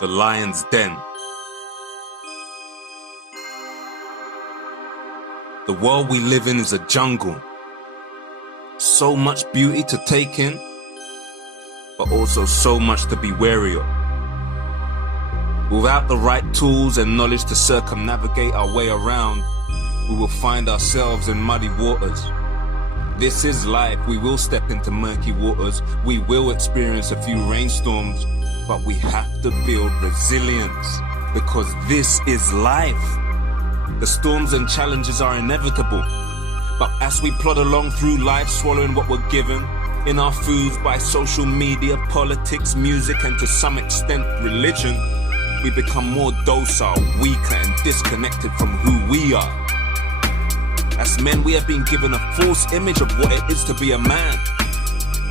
The Lion's Den. The world we live in is a jungle. So much beauty to take in, but also so much to be wary of. Without the right tools and knowledge to circumnavigate our way around, we will find ourselves in muddy waters. This is life. We will step into murky waters. We will experience a few rainstorms, but we have to build resilience because this is life. The storms and challenges are inevitable, but as we plod along through life, swallowing what we're given in our foods by social media, politics, music, and to some extent religion, we become more docile, weaker, and disconnected from who we are. As men, we have been given a false image of what it is to be a man.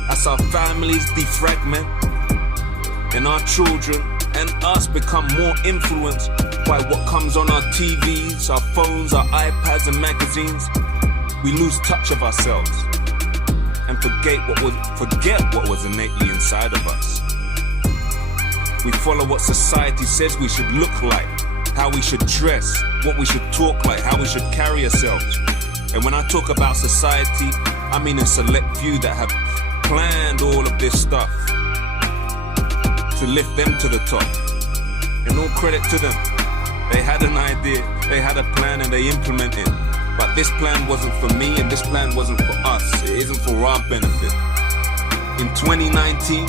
As our families defragment, and our children and us become more influenced by what comes on our TVs, our phones, our iPads and magazines, we lose touch of ourselves and forget what was innately inside of us. We follow what society says we should look like, how we should dress, what we should talk like, how we should carry ourselves. And when I talk about society, I mean a select few that have planned all of this stuff to lift them to the top. And all credit to them. They had an idea, they had a plan, and they implemented. But this plan wasn't for me, and this plan wasn't for us. It isn't for our benefit. In 2019,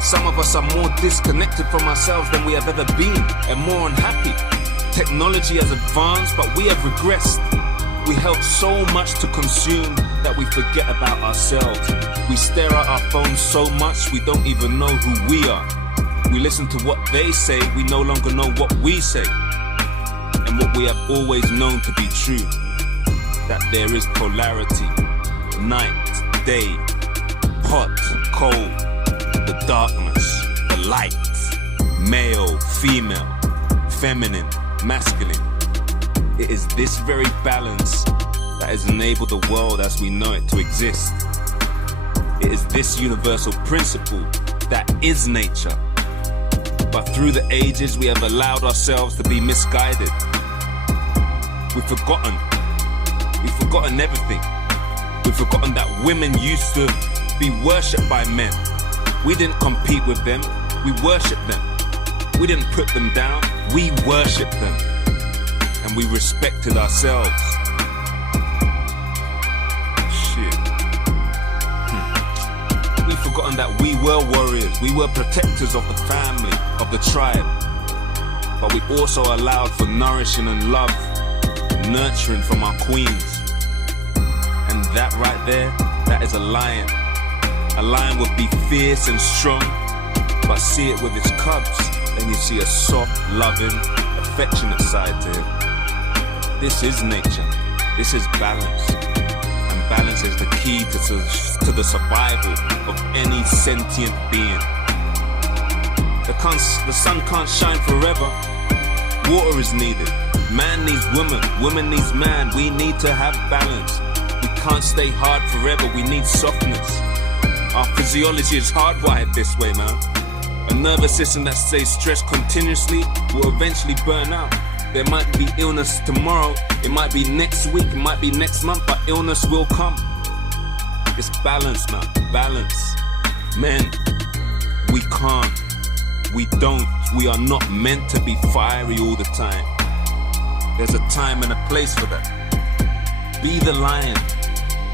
some of us are more disconnected from ourselves than we have ever been, and more unhappy. Technology has advanced, but we have regressed. We help so much to consume that we forget about ourselves. We stare at our phones so much we don't even know who we are. We listen to what they say, we no longer know what we say. And what we have always known to be true, that there is polarity, night, day, hot, cold, the darkness, the light, male, female, feminine, masculine. It is this very balance that has enabled the world as we know it to exist. It is this universal principle that is nature. But through the ages, we have allowed ourselves to be misguided. We've forgotten. We've forgotten everything. We've forgotten that women used to be worshipped by men. We didn't compete with them. We worshipped them. We didn't put them down. We worshipped them. And we respected ourselves. Shit. We've forgotten that we were warriors. We were protectors of the family, of the tribe. But we also allowed for nourishing and love, nurturing from our queens. And that right there, that is a lion. A lion would be fierce and strong, but see it with its cubs, and you see a soft, loving, affectionate side to him. This is nature. This is balance. And balance is the key to the survival of any sentient being. The sun can't shine forever. Water is needed. Man needs woman. Woman needs man. We need to have balance. We can't stay hard forever. We need softness. Our physiology is hardwired this way, man. A nervous system that stays stressed continuously will eventually burn out. There might be illness tomorrow, it might be next week, it might be next month, but illness will come. It's balance, man. Balance. Men, we can't. We don't. We are not meant to be fiery all the time. There's a time and a place for that. Be the lion.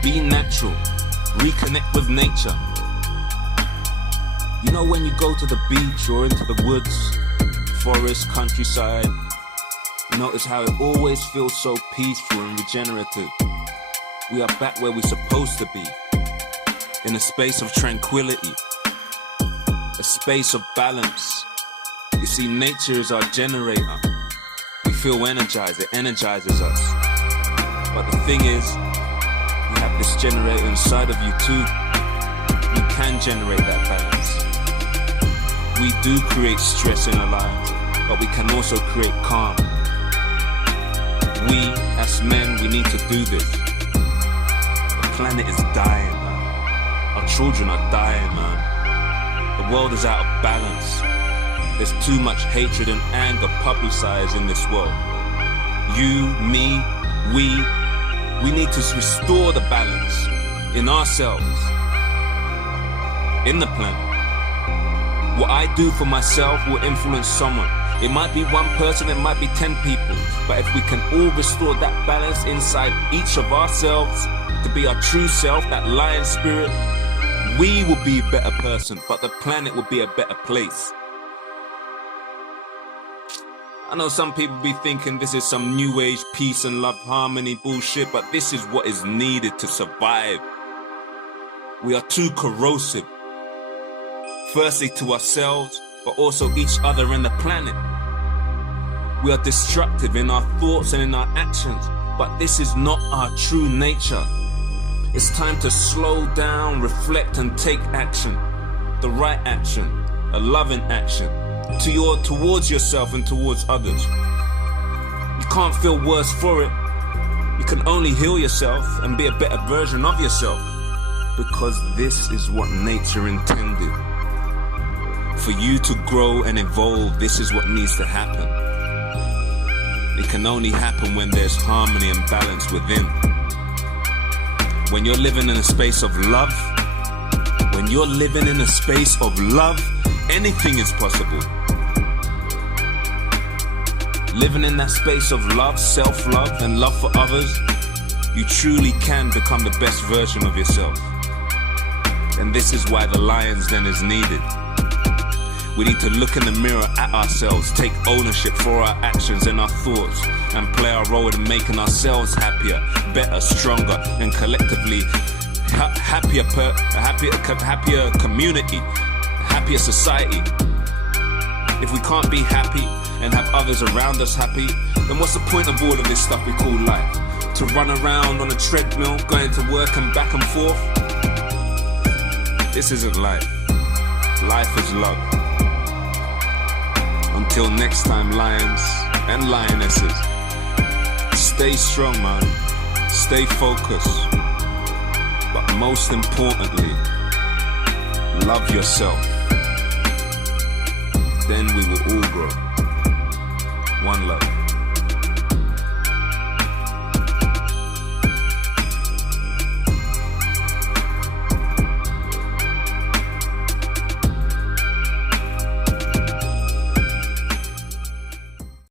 Be natural. Reconnect with nature. You know when you go to the beach or into the woods, forest, countryside, you notice how it always feels so peaceful and regenerative. We are back where we're supposed to be, in a space of tranquility, a space of balance. You see, nature is our generator. We feel energized, it energizes us. But the thing is, you have this generator inside of you too. You can generate that balance. We do create stress in our lives, but we can also create calm. We, as men, we need to do this. The planet is dying, man. Our children are dying, man. The world is out of balance. There's too much hatred and anger publicized in this world. You, me, we need to restore the balance in ourselves, in the planet. What I do for myself will influence someone. It might be one person, it might be 10 people. But if we can all restore that balance inside each of ourselves to be our true self, that lion spirit, we will be a better person, but the planet will be a better place. I know some people be thinking this is some new age peace and love harmony bullshit, but this is what is needed to survive. We are too corrosive. Firstly to ourselves, but also each other and the planet. We are destructive in our thoughts and in our actions, but this is not our true nature. It's time to slow down, reflect and take action. The right action, a loving action, towards yourself and towards others. You can't feel worse for it. You can only heal yourself and be a better version of yourself, because this is what nature intended. For you to grow and evolve, this is what needs to happen. It can only happen when there's harmony and balance within. When you're living in a space of love, anything is possible. Living in that space of love, self-love and love for others, you truly can become the best version of yourself. And this is why the Lion's Den is needed. We need to look in the mirror at ourselves, take ownership for our actions and our thoughts, and play our role in making ourselves happier, better, stronger, and collectively happier community, happier society. If we can't be happy and have others around us happy, then what's the point of all of this stuff we call life? To run around on a treadmill, going to work and back and forth? This isn't life. Life is love. Until next time, lions and lionesses, stay strong, man. Stay focused. But most importantly, love yourself. Then we will all grow. One love.